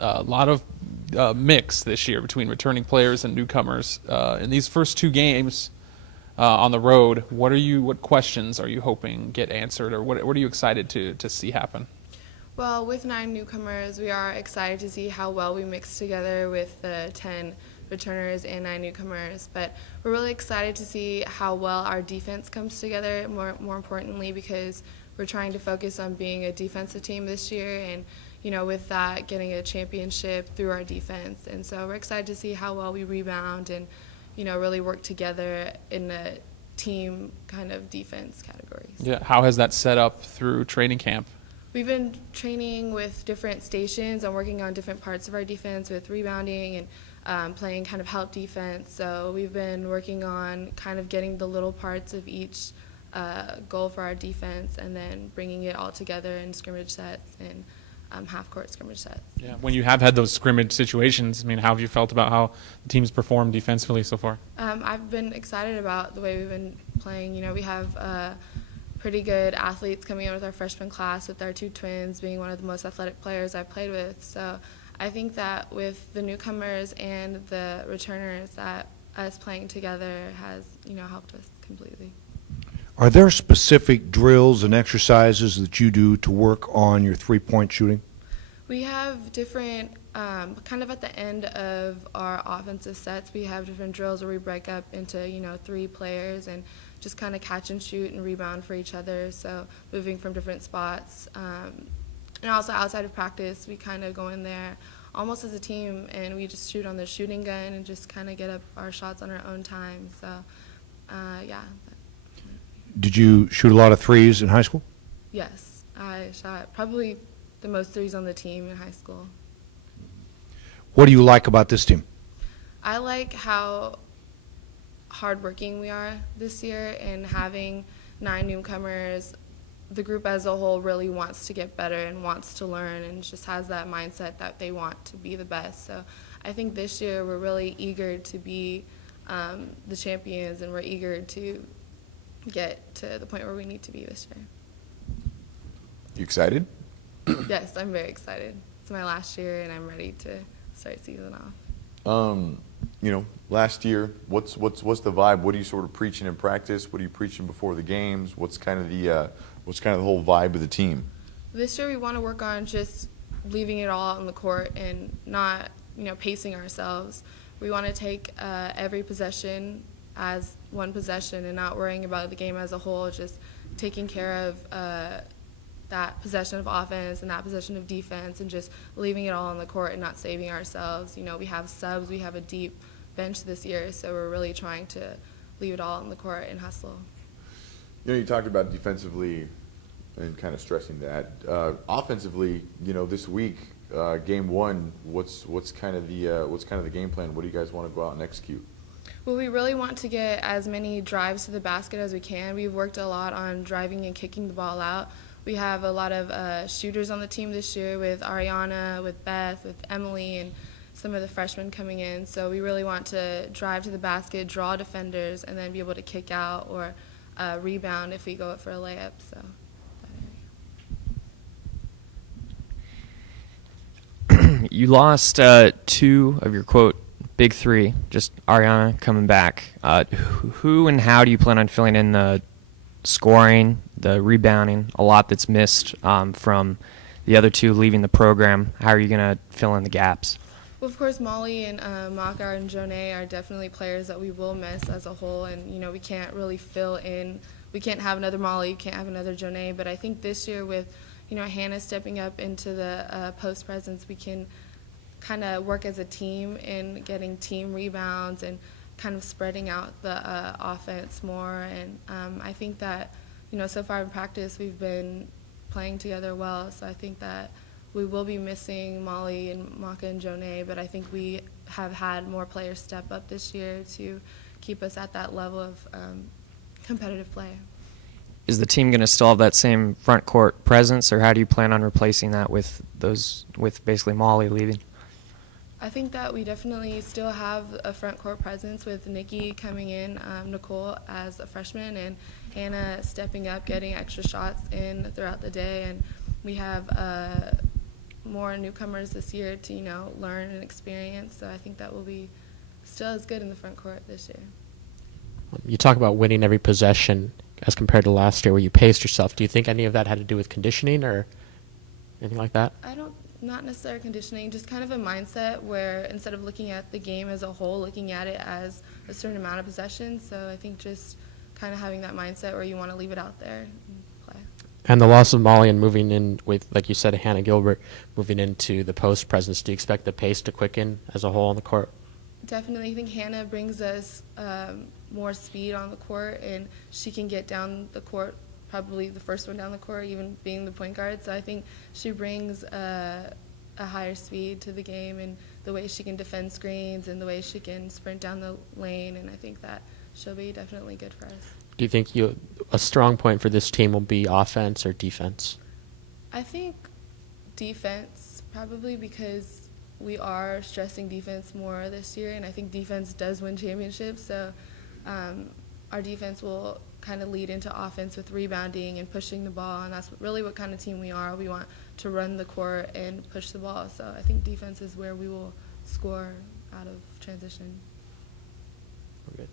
a lot of mix this year between returning players and newcomers. In these first two games on the road, what questions are you hoping get answered, or what are you excited to see happen? Well, with 9 newcomers, we are excited to see how well we mix together with the 10 returners and 9 newcomers. But we're really excited to see how well our defense comes together, more importantly, because we're trying to focus on being a defensive team this year, and with that, getting a championship through our defense. And so we're excited to see how well we rebound and really work together in the team kind of defense categories. Yeah, how has that set up through training camp? We've been training with different stations and working on different parts of our defense with rebounding and playing kind of help defense. So we've been working on kind of getting the little parts of each goal for our defense and then bringing it all together in scrimmage sets and half-court scrimmage sets. Yeah, when you have had those scrimmage situations, how have you felt about how the team's performed defensively so far? I've been excited about the way we've been playing. We have pretty good athletes coming in with our freshman class, with our 2 twins being one of the most athletic players I've played with. So I think that with the newcomers and the returners, that us playing together has helped us completely. Are there specific drills and exercises that you do to work on your three-point shooting? We have different, kind of at the end of our offensive sets, we have different drills where we break up into 3 players and just kind of catch and shoot and rebound for each other, so moving from different spots. And also outside of practice, we kind of go in there almost as a team, and we just shoot on the shooting gun and just kind of get up our shots on our own time. So, yeah. Did you shoot a lot of threes in high school? Yes, I shot probably the most threes on the team in high school. What do you like about this team? I like how hardworking we are this year, and having 9 newcomers. The group as a whole really wants to get better and wants to learn and just has that mindset that they want to be the best. So I think this year we're really eager to be the champions, and we're eager to get to the point where we need to be this year. You excited? Yes, I'm very excited. It's my last year, and I'm ready to start season off. Last year, what's the vibe? What are you sort of preaching in practice? What are you preaching before the games? What's kind of the whole vibe of the team? This year we want to work on just leaving it all out on the court and not, pacing ourselves. We want to take every possession as one possession and not worrying about the game as a whole, just taking care of that possession of offense and that possession of defense and just leaving it all on the court and not saving ourselves. We have subs, we have a deep bench this year, so we're really trying to leave it all on the court and hustle. You talked about defensively and kind of stressing that. Offensively, this week, game 1, what's kind of the game plan? What do you guys want to go out and execute? Well, we really want to get as many drives to the basket as we can. We've worked a lot on driving and kicking the ball out. We have a lot of shooters on the team this year with Ariana, with Beth, with Emily, and some of the freshmen coming in. So we really want to drive to the basket, draw defenders, and then be able to kick out or rebound if we go up for a layup. So. You lost 2 of your, quote, big 3, just Ariana coming back. Who and how do you plan on filling in the scoring, the rebounding, a lot that's missed from the other 2 leaving the program? How are you going to fill in the gaps? Well, of course, Molly and Maka and Jonay are definitely players that we will miss as a whole, and we can't really fill in. We can't have another Molly, can't have another Jonay, but I think this year with Hannah stepping up into the post presence, we can kind of work as a team in getting team rebounds and kind of spreading out the offense more. And I think that so far in practice we've been playing together well, so I think that we will be missing Molly and Maka and Jonay, but I think we have had more players step up this year to keep us at that level of competitive play. Is the team going to still have that same front court presence, or how do you plan on replacing that with basically Molly leaving? I think that we definitely still have a front court presence with Nikki coming in, Nicole as a freshman, and Hannah stepping up, getting extra shots in throughout the day, and we have more newcomers this year to, learn and experience. So I think that will be still as good in the front court this year. You talk about winning every possession as compared to last year where you paced yourself. Do you think any of that had to do with conditioning or anything like that? Not necessarily conditioning, just kind of a mindset where instead of looking at the game as a whole, looking at it as a certain amount of possessions. So I think just kind of having that mindset where you want to leave it out there and play. And the loss of Molly and moving in with, like you said, Hannah Gilbert moving into the post presence, do you expect the pace to quicken as a whole on the court? Definitely. I think Hannah brings us more speed on the court, and she can get down the court, probably the first one down the court, even being the point guard. So I think she brings a higher speed to the game, and the way she can defend screens and the way she can sprint down the lane, and I think that she'll be definitely good for us. Do you think a strong point for this team will be offense or defense? I think defense, probably, because we are stressing defense more this year, and I think defense does win championships. So our defense will kind of lead into offense with rebounding and pushing the ball, and that's really what kind of team we are. We want to run the court and push the ball. So I think defense is where we will score out of transition. Okay.